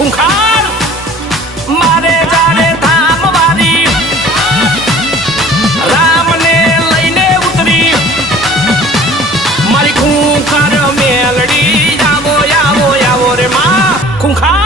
ખૂંખાર મારે જાણે ધામ વારી રામને લઈને ઉતરી મારી ખૂંખાર મેલડી આવો આવો આવો રે માં ખૂંખાર